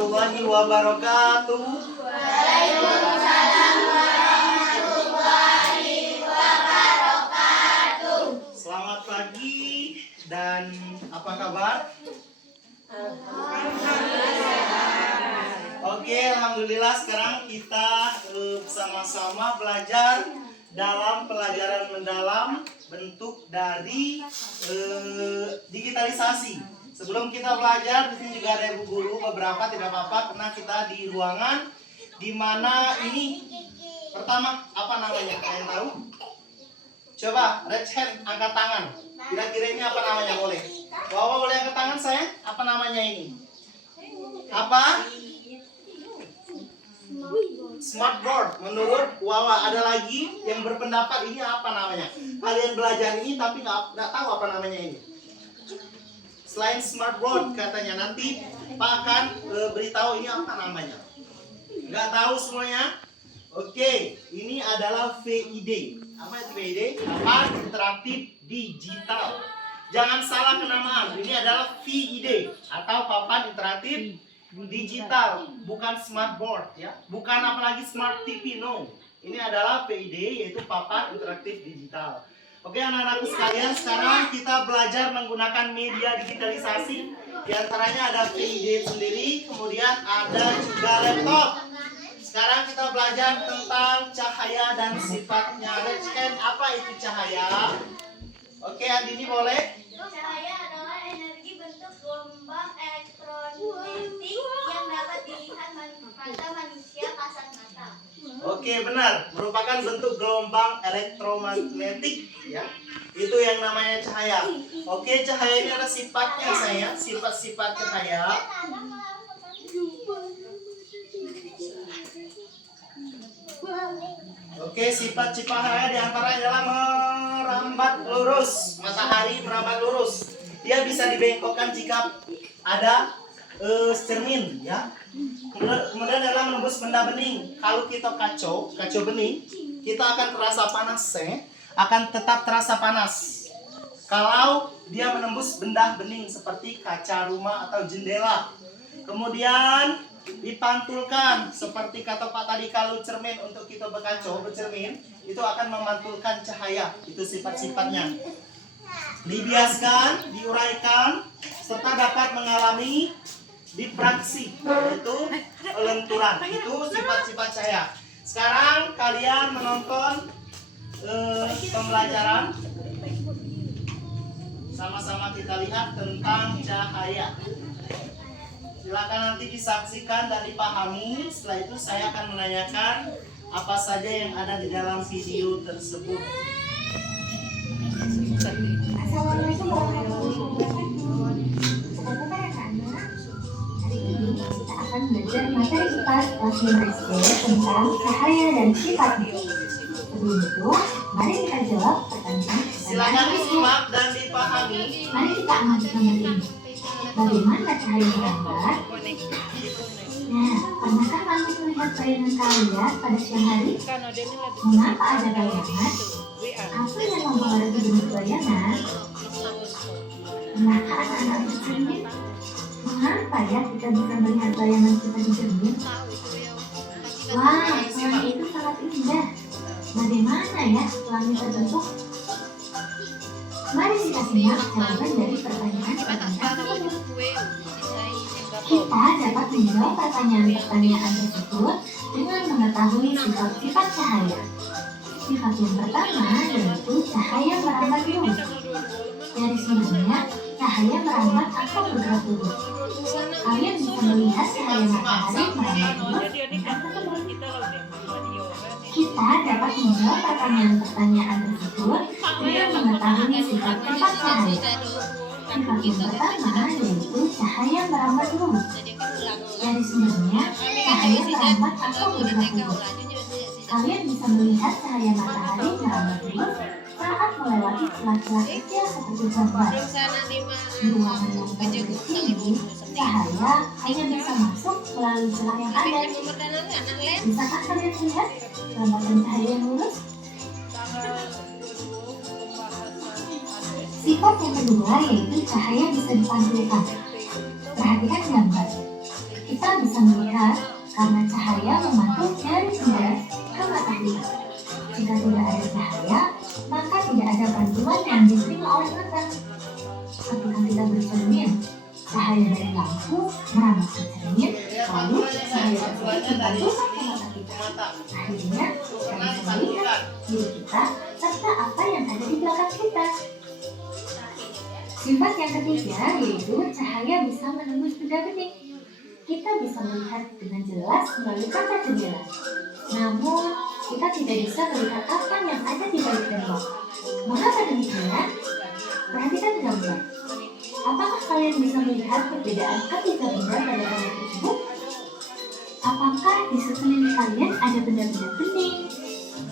warahmatullahi wabarakatuh. Waalaikumsalam warahmatullahi wabarakatuh. Selamat pagi dan apa kabar? Oke, alhamdulillah sekarang kita bersama-sama belajar dalam pelajaran mendalam bentuk dari digitalisasi. Sebelum kita belajar, di sini juga ada ibu guru beberapa, tidak apa-apa karena kita di ruangan di mana ini pertama apa namanya? Kalian tahu? Coba raise hand, angkat tangan. Kira-kira ini apa namanya? Boleh. Wawa boleh angkat tangan saya? Apa namanya ini? Apa? Smartboard. Menurut Wawa ada lagi yang berpendapat ini apa namanya? Kalian belajar ini tapi nggak tahu apa namanya ini. Selain smartboard katanya nanti Pak akan beritahu ini apa namanya. Nggak tahu semuanya? Oke, ini adalah VID. Apa itu VID? Papan interaktif digital. Jangan salah kenamaan. Ini adalah VID atau papan interaktif digital, bukan smartboard ya, bukan apalagi smart TV, no. Ini adalah PID, yaitu papan interaktif digital. Oke anak-anakku sekalian, sekarang kita belajar menggunakan media digitalisasi. Di antaranya ada PID sendiri, kemudian ada juga laptop. Sekarang kita belajar tentang cahaya dan sifatnya. Let's hand, apa itu cahaya? Oke, Andini boleh? Cahaya adalah energi bentuk gelombang elektromagnetik yang dapat dilihat mata manusia kasat mata. Oke, benar. Merupakan bentuk gelombang elektromagnetik ya. Itu yang namanya cahaya. Oke, cahaya ini ada sifatnya saya. Sifat-sifat cahaya. Oke, sifat cahaya diantaranya adalah merambat lurus. Matahari merambat lurus. Dia bisa dibengkokkan jika ada cermin ya. Kemudian adalah menembus benda bening. Kalau kita kacau bening, kita akan terasa panas akan tetap terasa panas. Kalau dia menembus benda bening seperti kaca rumah atau jendela. Kemudian dipantulkan seperti kata Pak tadi, kalau cermin untuk kita bercermin itu akan memantulkan cahaya. Itu sifat-sifatnya. Dibiaskan, diuraikan, serta dapat mengalami difraksi, yaitu lenturan. Itu sifat-sifat cahaya. Sekarang kalian menonton pembelajaran. Sama-sama kita lihat tentang cahaya. Silakan nanti disaksikan dan dipahami. Setelah itu saya akan menanyakan apa saja yang ada di dalam video tersebut. Assalamualaikum warahmatullahi wabarakatuh. Sebentar ya anak. Hari ini kita akan belajar materi IPA kelas 5 SD tentang cahaya dan sifatnya. Sebelum itu, mari kita jawab pertanyaan. Silakan disimak dan dipahami. Mari kita amati gambar ini. Bagaimana cahaya merambat? Nah, pernahkah kamu melihat bayangan kalian pada siang hari? Mengapa ada bayangan? Apa yang mempengaruhi bentuk bayangan? Pernahkah anak-anak bercermin? Mengapa ya kita bisa melihat bayangan kita di cermin? Wah, pelangi itu sangat indah. Bagaimana ya pelangi terbentuk? Mari kita simak jawaban dari pertanyaan-pertanyaan tersebut. Kita dapat menjawab pertanyaan-pertanyaan tersebut dengan mengetahui sifat-sifat cahaya. Sifat yang pertama yaitu cahaya merambat lurus. Dari sininya, cahaya merambat atau bergerak lurus. Kalian bisa melihat cahaya matahari merambat lurus dengan tersebut. Kita dapat menjawab pertanyaan-pertanyaan tersebut dengan mengetahui sifat-sifat cahaya. Sifat yang pertama yaitu cahaya merambat lurus. Dari sininya, cahaya merambat atau bergerak lurus. Kalian bisa melihat cahaya matahari merambat lurus saat melewati celah-celah kecil seperti gambar. Di ruangan yang tertutup ini, cahaya hanya bisa masuk melalui celah yang ada. Bisakah kalian lihat lambatan cahaya yang lurus? Sifat yang kedua yaitu cahaya bisa dipantulkan. Perhatikan gambar. Kita bisa lampu merambat ke cermin, Lihat lalu pantulannya, cahaya tersebut pantulannya kita dari tolak ke sini mata kita. ke mata. Akhirnya, Tuh, kita pernah bisa melihat dipantulan. diri kita serta apa yang ada di belakang kita. Sifat yang ketiga yaitu cahaya bisa menembus benda bening. Kita bisa melihat dengan jelas melalui kaca jendela. Namun, kita tidak bisa melihat apa yang ada di balik tembok. Mengapa demikian? Perhatikan gambar. Apakah kalian bisa melihat perbedaan hakikat benda pada gambar tersebut? Apakah di sekeliling kalian ada benda-benda bening,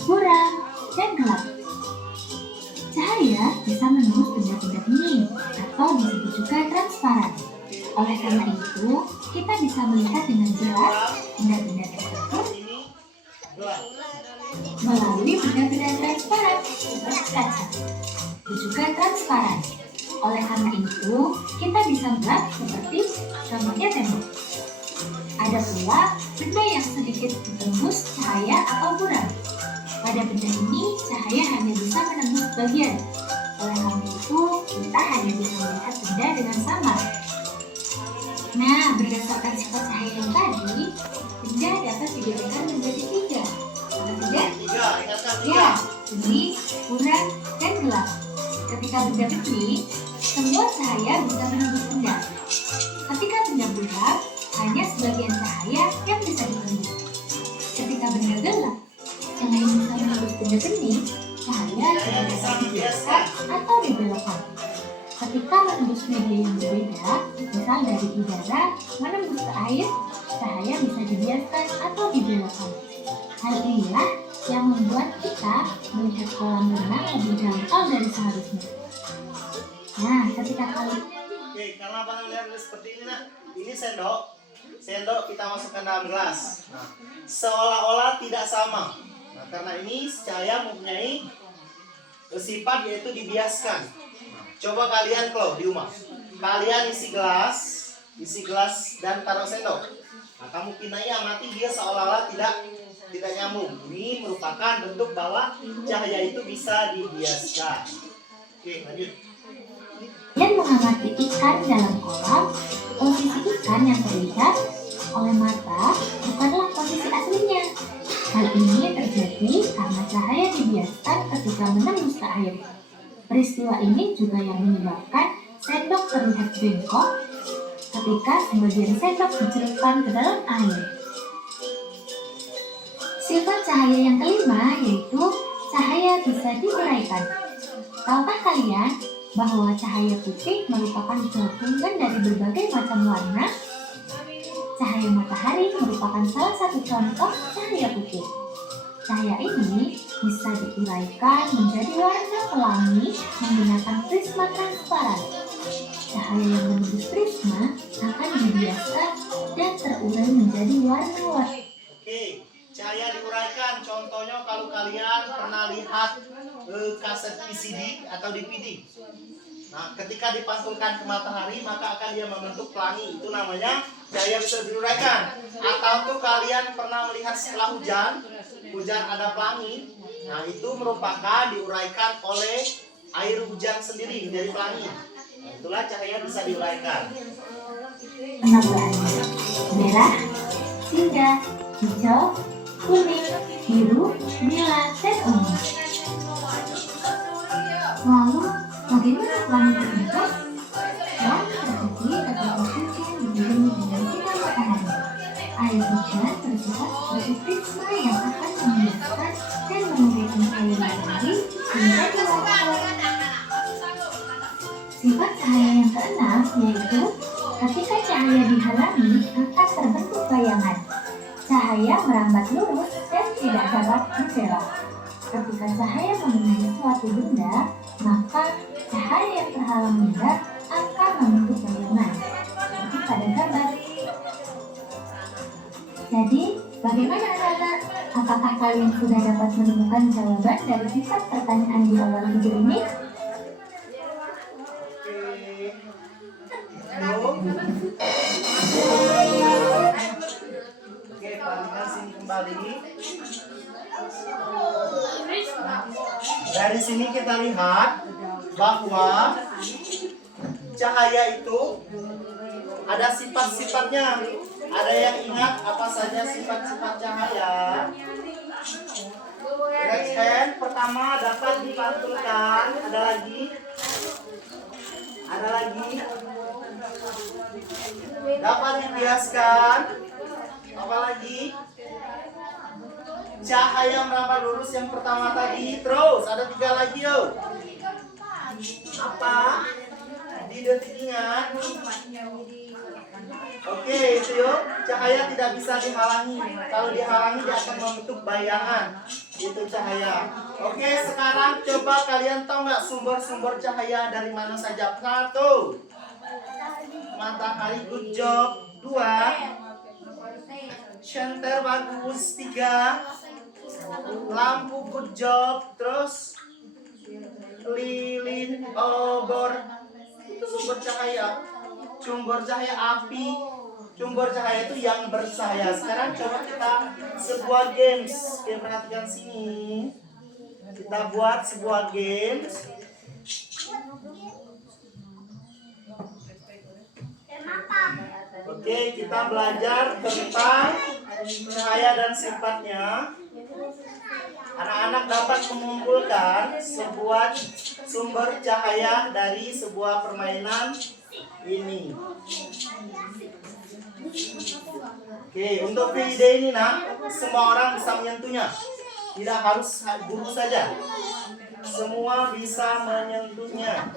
buram, dan gelap? Cahaya bisa menembus benda-benda bening atau disebut juga transparan. Oleh karena itu, kita bisa melihat dengan jelas benda-benda tersebut Ini gelap. melalui benda-benda transparan seperti kaca dan juga transparan. Oleh karena itu, kita bisa melihat seperti contohnya tembok. Ada pula benda yang sedikit menembus cahaya atau buram. Pada benda ini, cahaya hanya bisa menembus bagian. Oleh karena itu, kita hanya bisa melihat benda dengan samar. Nah, berdasarkan sifat cahaya yang tadi, benda dapat dibedakan menjadi tiga. Apa tiga? 3, ingatkan 3. Ya, bening, buram, dan gelap. Ketika benda bening, semua cahaya bisa menembus benda. Ketika benda buram, hanya sebagian cahaya yang bisa ditembus. Ketika benda gelap, selain bisa menembus benda bening, cahaya juga bisa dibiaskan atau dibelokkan. Ketika menembus media yang berbeda, misal dari udara menembus ke air, cahaya bisa dibiaskan atau dibelokkan. Hal inilah yang membuat kita melihat kolam renang lebih jangkau dari seharusnya. Nah, ketika kalian Oke, karena apa melihat seperti ini nak? Ini sendok. Sendok kita masukkan dalam gelas. Nah, seolah-olah tidak sama. Nah, karena ini cahaya mempunyai sifat yaitu dibiaskan. Nah, coba kalian kalau di rumah, kalian isi gelas dan taruh sendok. Nah, kamu pindahi amati dia seolah-olah tidak nyambung. Ini merupakan bentuk bahwa cahaya itu bisa dibiaskan. Oke, lanjut. mengamati ikan dalam kolam, posisi ikan yang terlihat oleh mata bukanlah posisi aslinya. Hal ini terjadi karena cahaya dibiaskan ketika menembus ke air. Peristiwa ini juga yang menyebabkan sendok terlihat bengkok ketika sebagian sendok dicelupkan ke dalam air. Sifat cahaya yang kelima yaitu cahaya bisa diuraikan. Tahukah kalian bahwa cahaya putih merupakan gabungan dari berbagai macam warna? Cahaya matahari merupakan salah satu contoh cahaya putih. Cahaya ini bisa diuraikan menjadi warna pelangi menggunakan prisma transparan. Cahaya yang menembus prisma akan dibiaskan dan terurai menjadi warna-warni. Oke, cahaya diuraikan. Contohnya kalau kalian pernah lihat kaset VCD atau DVD. Nah, ketika dipantulkan ke matahari maka akan dia membentuk pelangi. Itu namanya cahaya bisa diuraikan. Atau tuh kalian pernah melihat setelah hujan ada pelangi. Nah, itu merupakan diuraikan oleh air hujan sendiri menjadi pelangi. Nah, itulah cahaya bisa diuraikan. Warna-warni merah, hingga hijau, kuning, biru, merah, dan ungu. Lalu, bagaimana pelangi terbentuk? Pelangi terjadi ketika hujan diiringi dengan sinar matahari. Air hujan bersifat seperti prisma yang akan membiaskan dan menguraikan cahaya matahari menjadi warna-warni. Sifat cahaya yang keenam yaitu ketika cahaya dihalangi akan terbentuk bayangan. Cahaya merambat lurus dan tidak dapat berbelok. Ketika cahaya mengenai suatu benda, maka cahaya yang terhalang benda akan membentuk bayangan, seperti pada gambar. Jadi, bagaimana anak-anak? Apakah kalian sudah dapat menemukan jawaban dari sifat pertanyaan di awal video ini? Oke, perhatikan sini kembali. Dari sini kita lihat bahwa cahaya itu Ada sifat-sifatnya. Ada yang ingat apa saja sifat-sifat cahaya? Raise hand. Pertama, dapat dipantulkan. Ada lagi? Ada lagi? Dapat dibiaskan. Apa lagi? Cahaya merambat lurus yang pertama tadi. Terus ada 3 lagi yo. Apa? Di detik ingat. Oke, itu yuk. Cahaya tidak bisa dihalangi. Kalau dihalangi dia akan membentuk bayangan. Itu cahaya. Oke, sekarang coba kalian tahu nggak sumber-sumber cahaya dari mana saja? 1. Matahari, good job. 2. Senter bagus. 3. Lampu, good job. Terus lilin, obor. Itu sumber cahaya. Sumber cahaya api. Sumber cahaya itu yang bercahaya. Sekarang coba kita sebuah games. Oke, perhatikan sini. Kita buat sebuah games. Oke, kita belajar tentang cahaya dan sifatnya. Anak-anak dapat mengumpulkan sebuah sumber cahaya dari sebuah permainan ini. Oke, untuk PID ini nak, semua orang bisa menyentuhnya. Tidak harus guru saja. Semua bisa menyentuhnya.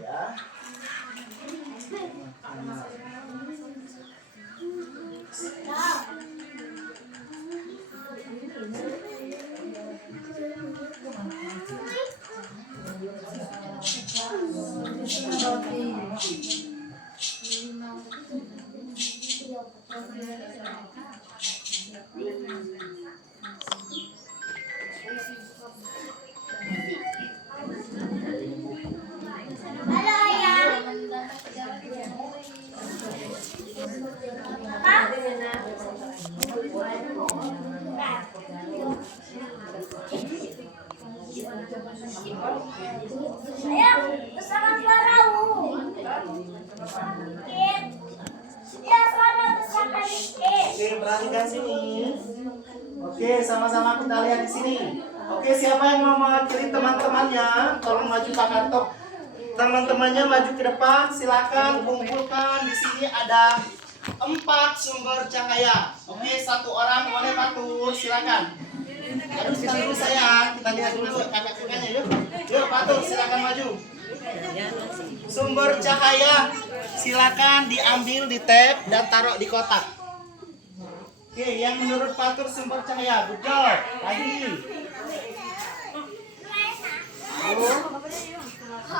Ya. Oke, perhatikan sini. Oke, sama-sama kita lihat di sini. Oke, siapa yang mau mewakili teman-temannya? Tolong maju Pak Kantok. Teman-temannya maju ke depan, silakan kumpulkan. Di sini ada 4 sumber cahaya. Oke, 1 orang boleh patur, silakan. Aduh, kita dulu sayang. Kita lihat dulu kakak-kakaknya yuk. Yuk, patur, silakan maju. Sumber cahaya silakan diambil di tab dan taruh di kotak. Oke, yang menurut patur sumber cahaya, good job. Lagi.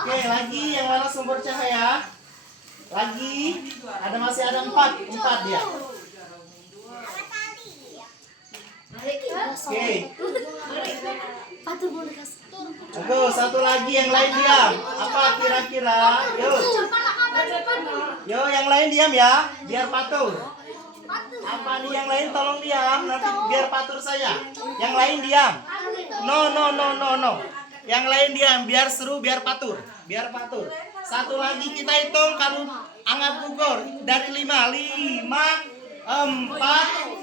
Oke, lagi yang mana sumber cahaya? Lagi. Masih ada 4 dia. Oke. Aduh, 1 lagi yang lain diam. Apa kira-kira? Yuk. Yo, yang lain diam ya, biar patur. Apa nih yang lain tolong diam, nanti biar patur saya. Yang lain diam. No. Yang lain diam, biar seru, biar patur. Biar patur. 1 lagi kita hitung kalau anggap gugur dari 5. 5, 4,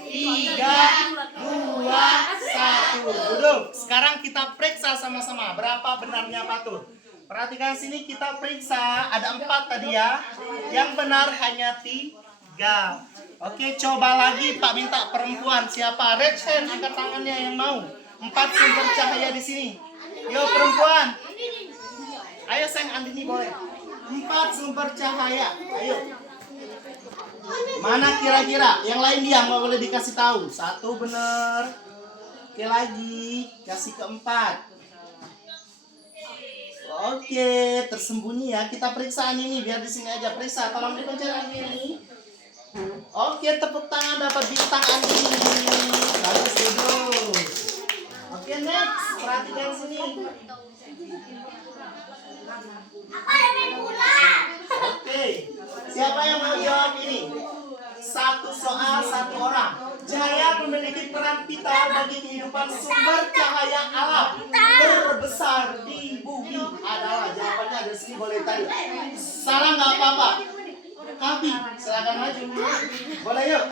3, 2, 1. Duduk. Sekarang kita periksa sama-sama berapa benarnya patur. Perhatikan sini, kita periksa. Ada 4 tadi ya. Yang benar hanya 3. Oke, coba lagi Pak minta perempuan. Siapa? Raise hand, angkat tangannya yang mau. 4 sumber cahaya di sini. Yo perempuan. Ayo sayang, Andini boleh. 4 sumber cahaya. Ayo. Mana kira-kira? Yang lain diam, nggak boleh dikasih tahu. 1 benar. Oke, lagi kasih ke 4. Oke, tersembunyi ya. Kita periksa ini biar di sini aja. Periksa, tolong dipencet ini. Oke, tepuk tangan dapat bintang Andini. Bagus dulu. Oke, next. Perhatikan sini. Oke, siapa yang mau jawab ini? 1 soal 1 orang. Cahaya memiliki peran vital bagi kehidupan. Sumber cahaya alam terbesar di bumi adalah, jawabannya ada sini boleh tarik. Salah nggak apa-apa. Kapi, silakan maju. Boleh yuk.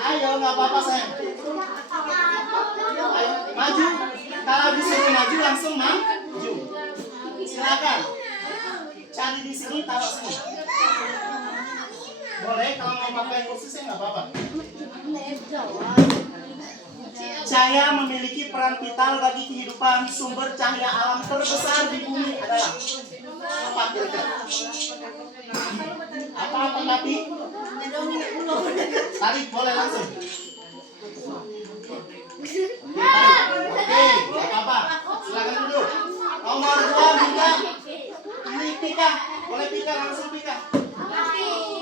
Ayo, nggak apa-apa sayang. Ayo, maju. Kalau di sini maju langsung maju. Silakan. Cari di sini, taruh sini. Boleh, kalau mau pakai kursi saya nggak apa-apa. Cahaya memiliki peran vital bagi kehidupan. Sumber cahaya alam terbesar di bumi adalah apa kira-kira? Apa tapi? Tarik boleh langsung. Oke, nggak apa-apa. Silakan duduk. Nomor 2 Pika. Ini Pika. Boleh Pika langsung Pika.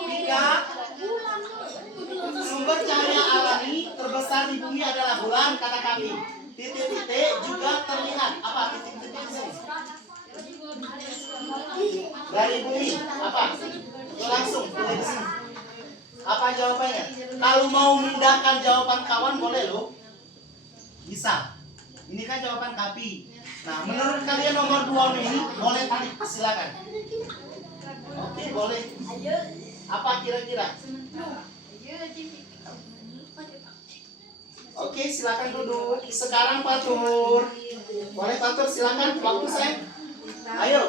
Pika. Sumber cahaya alami terbesar di bumi adalah bulan, kata kami. Titik-titik juga terlihat. Apa titik-titik di sini? Dari bumi. Apa? Yuk langsung, boleh di sini. Apa jawabannya? Kalau mau memindahkan jawaban kawan boleh loh. Bisa. Ini kan jawaban Kapi. Nah, menurut kalian nomor 2 ini boleh tarik, silakan. Oke, boleh. Apa kira-kira? Oke, silakan duduk. Sekarang Fatur. Boleh Fatur, silakan. Waktu saya. Ayo.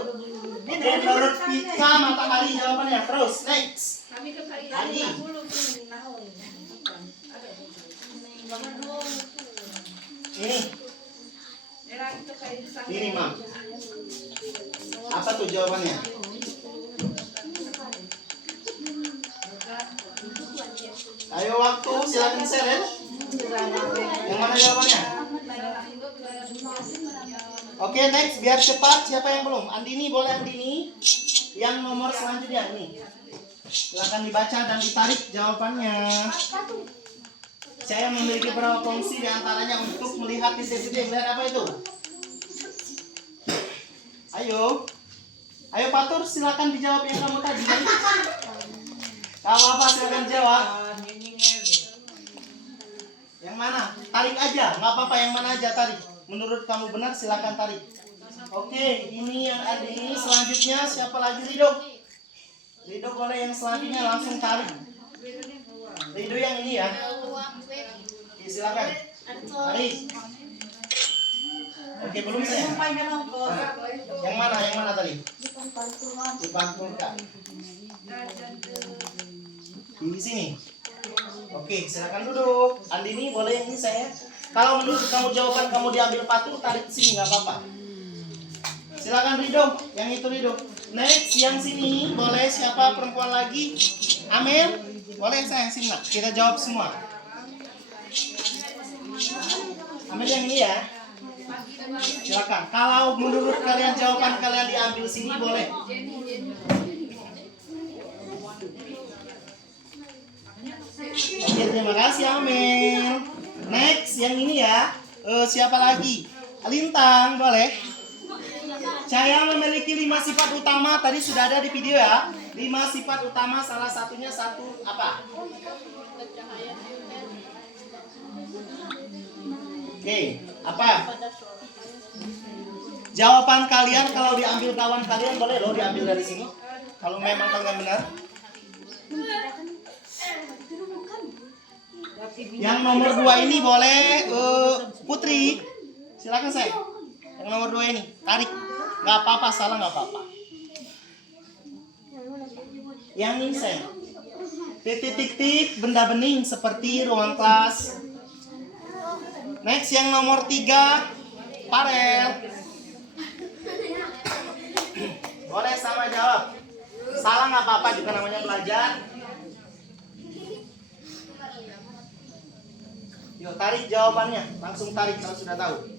Menurut Pika matahari jawabannya. Terus, next. Adi. Ini Mam. Apa tuh jawabannya? Ayo waktu, silakan share. Yang mana jawabannya? Oke, next, biar cepat. Siapa yang belum? Andini, boleh Andini. Yang nomor selanjutnya ini. Silakan dibaca dan ditarik jawabannya. Saya memiliki beberapa fungsi diantaranya untuk melihat titik-titik. Melihat apa itu? Ayo. Ayo Fatur, silakan dijawab yang kamu tadi. Kalau apa silakan jawab. Yang mana? Tarik aja, nggak apa-apa yang mana aja tarik. Menurut kamu benar silakan tarik. Oke, ini yang ada ini. Selanjutnya siapa lagi? Rido. Rido boleh yang selanjutnya langsung tarik. Rido yang ini ya. Oke, silakan. Tarik. Oke, belum saya. Yang mana? Yang mana tadi? Dipantulkan. Di sini. Oke, silakan duduk. Andini boleh yang ini saya. Kalau menurut kamu jawaban kamu diambil Fatur, tarik sini nggak apa-apa. Silakan Rido, yang itu Rido. Next, yang sini boleh siapa perempuan lagi? Amel, boleh saya yang sini nak. Kita jawab semua. Amel yang ini ya. Silakan. Kalau menurut kalian jawaban kalian diambil sini boleh. Oke, terima kasih Amel. Next, yang ini ya. Siapa lagi? Lintang, boleh. Cahaya memiliki 5 sifat utama. Tadi sudah ada di video ya. 5 sifat utama, salah satunya satu apa? Oke, apa? Jawaban kalian kalau diambil kawan kalian boleh loh diambil dari sini. Kalau memang kalian benar. Yang nomor 2 ini boleh Putri. Silakan saya. Yang nomor 2 ini tarik. Gak apa-apa, salah gak apa-apa. Yang ini saya. Titik-titik benda bening seperti ruang kelas. Next yang nomor 3 Farel. Boleh sama jawab. Salah gak apa-apa juga namanya belajar. Yuk tarik jawabannya. Langsung tarik kalau sudah tahu.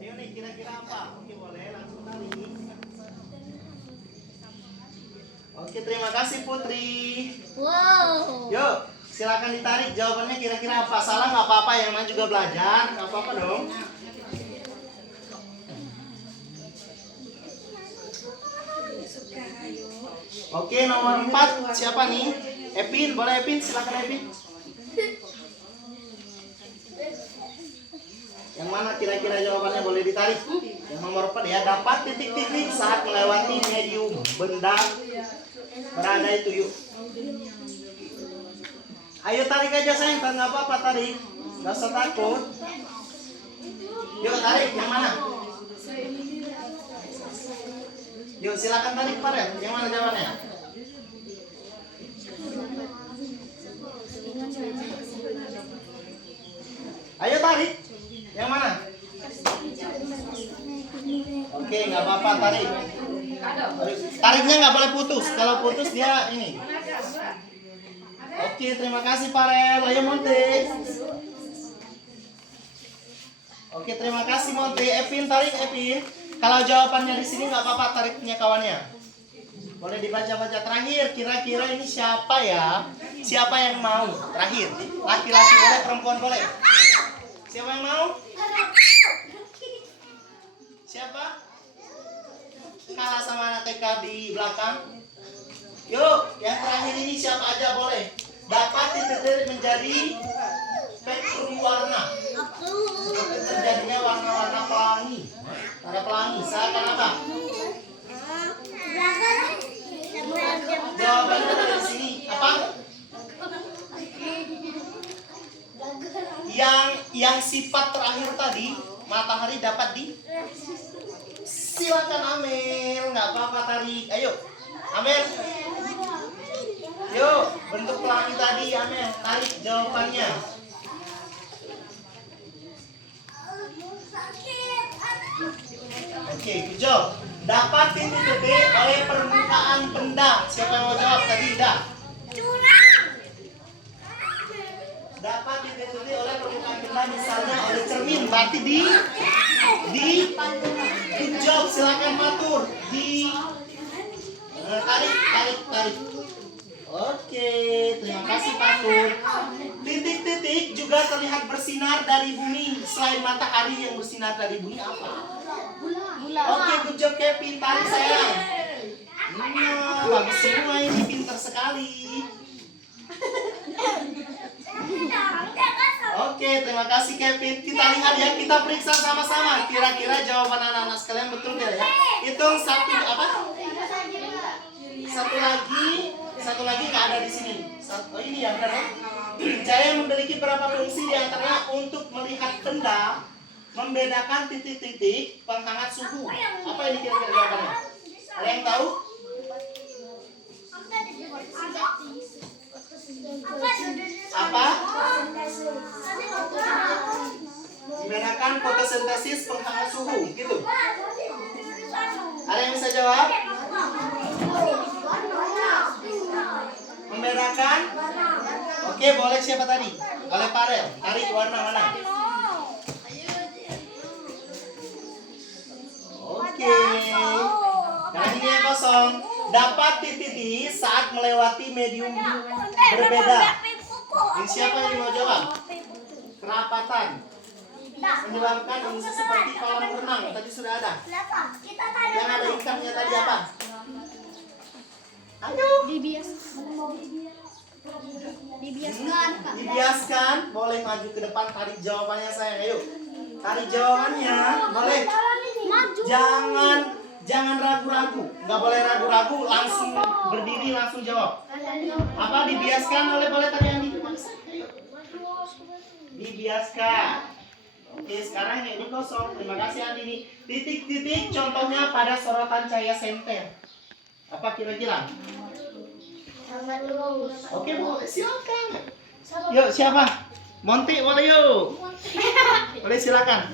Ayo nih kira-kira apa? Oke boleh langsung tarik. Oke terima kasih Putri. Wow. Yuk silakan ditarik jawabannya kira-kira apa. Salah nggak apa-apa, yang lain juga belajar. Nggak apa-apa dong. Oke nomor 4 siapa nih? Epin, boleh Epin? Silakan Epin. Yang mana kira-kira jawabannya boleh ditarik? Yang nomor 4 ya, dapat titik-titik saat melewati medium benda berada itu yuk. Ayo tarik aja sayang, nggak apa-apa tarik, nggak usah takut. Yuk tarik, yang mana? Yuk silakan tarik Farel, yang mana jawabannya? Ayo tarik, yang mana? Oke, nggak apa-apa tarik. Tariknya nggak boleh putus. Kalau putus dia ini. Oke, terima kasih Farel. Ayo Monte. Oke, terima kasih Monte. Evin tarik Evin. Kalau jawabannya di sini nggak apa-apa, tarik punya kawannya. Boleh dibaca-baca. Terakhir, kira-kira ini siapa ya? Siapa yang mau? Terakhir, laki-laki boleh, perempuan boleh. Siapa yang mau? Siapa? Kalah sama anak TK di belakang. Yuk, yang terakhir ini siapa aja boleh. Dapat dititik menjadi spektrum warna. Terjadinya warna-warna pelangi. Ada pelangi, seakan apa? Jawabannya dari sini. Apa? Yang sifat terakhir tadi, matahari dapat di. Silakan Amel, nggak apa-apa tarik. Ayo, Amel. Yuk, bentuk pelangi tadi Amel, tarik jawabannya. Oke, good job. Dapat titik-titik oleh permukaan benda. Siapa yang mau jawab tadi? Dah. Dapat titik-titik oleh permukaan benda, misalnya oleh cermin. Berarti di good job. Silakan matur. Tarik. Oke, terima kasih Patur. Titik-titik juga terlihat bersinar dari bumi. Selain matahari yang bersinar dari bumi apa? Oke, good job Kevin. Tarik sayang. Bagus semua ini, pintar sekali. Oke, terima kasih Kevin. Kita lihat ya, kita periksa sama-sama. Kira-kira jawaban anak-anak sekalian betul ya? Hitung satu apa? Satu lagi nggak ada di sini. Oh ini ya benar ya. Cahaya memiliki berapa fungsi, di antaranya untuk melihat benda, membedakan titik-titik, penghangat suhu. Apa ini kira-kira jawabannya? Ada yang tahu? Apa? Membedakan fotosintesis, penghangat suhu, gitu. Ada yang bisa jawab? Membedakan? Oke, boleh siapa tadi? Boleh Farel. Tarik warna mana? Oke. Yang ini yang kosong. Dapat titik saat melewati medium berbeda. Ini siapa yang mau jawab? Kerapatan. Menyebabkan fungsi seperti kolam renang. Tadi sudah ada. Yang ada ikannya tadi apa? Ayo. Dibiaskan. Boleh maju ke depan, tarik jawabannya sayang. Ayo. Tarik jawabannya. Boleh. Jangan ragu-ragu. Nggak boleh ragu-ragu, langsung berdiri, langsung jawab. Apa dibiaskan? Boleh tadi yang dibiaskan. Oke, sekarang ini kosong. Terima kasih Andini. Titik-titik contohnya pada sorotan cahaya senter. Apa kira-kira? Oke, boleh silakan. Yuk, siapa? Monty, boleh yuk. Boleh silakan.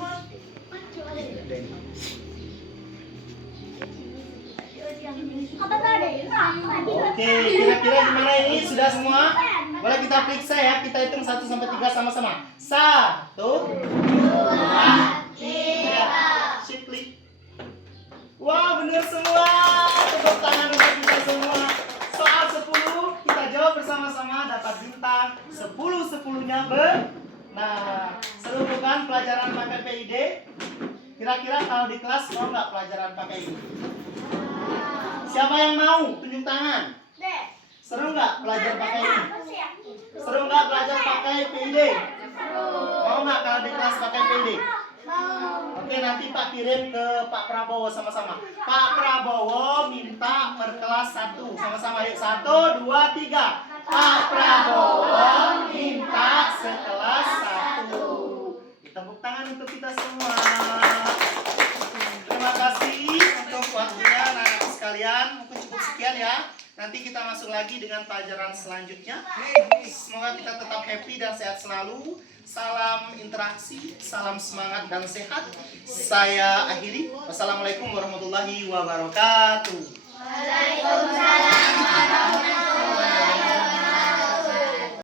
Oke, kira-kira gimana ini? Sudah semua? Boleh kita periksa ya. Kita hitung 1 sampai 3 sama-sama. 1, 2, 3. Shifting. Wah, benar semua. Tepuk tangan untuk kita semua. Soal 10 kita jawab bersama-sama, dapat bintang 10-10-nya benar. Seru bukan pelajaran pakai PID? Kira-kira kalau di kelas mau nggak pelajaran pakai ini? Siapa yang mau? Tunjuk tangan. Seru nggak belajar pakai ini? Seru nggak belajar pakai PID? Mau nggak kalau di kelas pakai PID? Oke, nanti Pak kirim ke Pak Prabowo sama-sama. Pak Prabowo minta per kelas 1. Sama-sama yuk. 1, 2, 3. Pak Prabowo minta sekelas 1. Tepuk tangan untuk kita semua. Terima kasih untuk waktunya anak-anak sekalian. Mungkin cukup sekian ya. Nanti kita masuk lagi dengan pelajaran selanjutnya. Semoga kita tetap happy dan sehat selalu. Salam interaksi, salam semangat dan sehat. Saya akhiri. Wassalamualaikum warahmatullahi wabarakatuh. Waalaikumsalam warahmatullahi wabarakatuh.